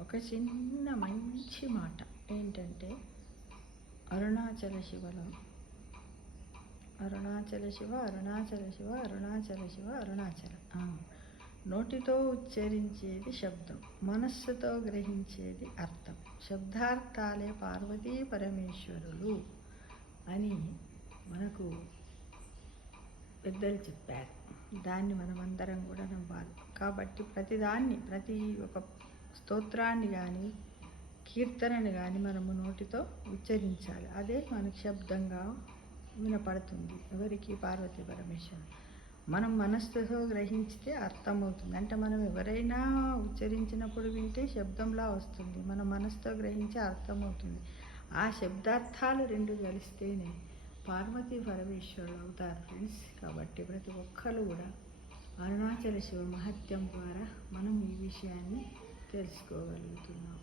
ఒక చిన్న మంచి మాట ఏంటంటే, అరుణాచల శివలో అరుణాచల శివ అరుణాచల శివ అరుణాచల శివ అరుణాచల. నోటితో ఉచ్చరించేది శబ్దం, మనస్సుతో గ్రహించేది అర్థం. శబ్దార్థాలే పార్వతీ పరమేశ్వరులు అని మనకు పెద్దలు చెప్పారు. దాన్ని మనమందరం కూడా నమ్మాలి. కాబట్టి ప్రతి ఒక స్తోత్రాన్ని కానీ కీర్తనని కానీ మనము నోటితో ఉచ్చరించాలి. అదే మనకు శబ్దంగా వినపడుతుంది. ఎవరికి? పార్వతీ పరమేశ్వరుడు. మనం మనస్సుతో గ్రహించితే అర్థమవుతుంది. అంటే మనం ఎవరైనా ఉచ్చరించినప్పుడు వింటే శబ్దంలా వస్తుంది, మన మనసుతో గ్రహించి అర్థమవుతుంది. ఆ శబ్దార్థాలు రెండు కలిస్తేనే పార్వతీ పరమేశ్వరులు అవుతారు ఫ్రెండ్స్. కాబట్టి ప్రతి ఒక్కరు కూడా అరుణాచల శివ మహత్యం ద్వారా మనం ఈ విషయాన్ని తెలుసుకోగలుగుతున్నాం.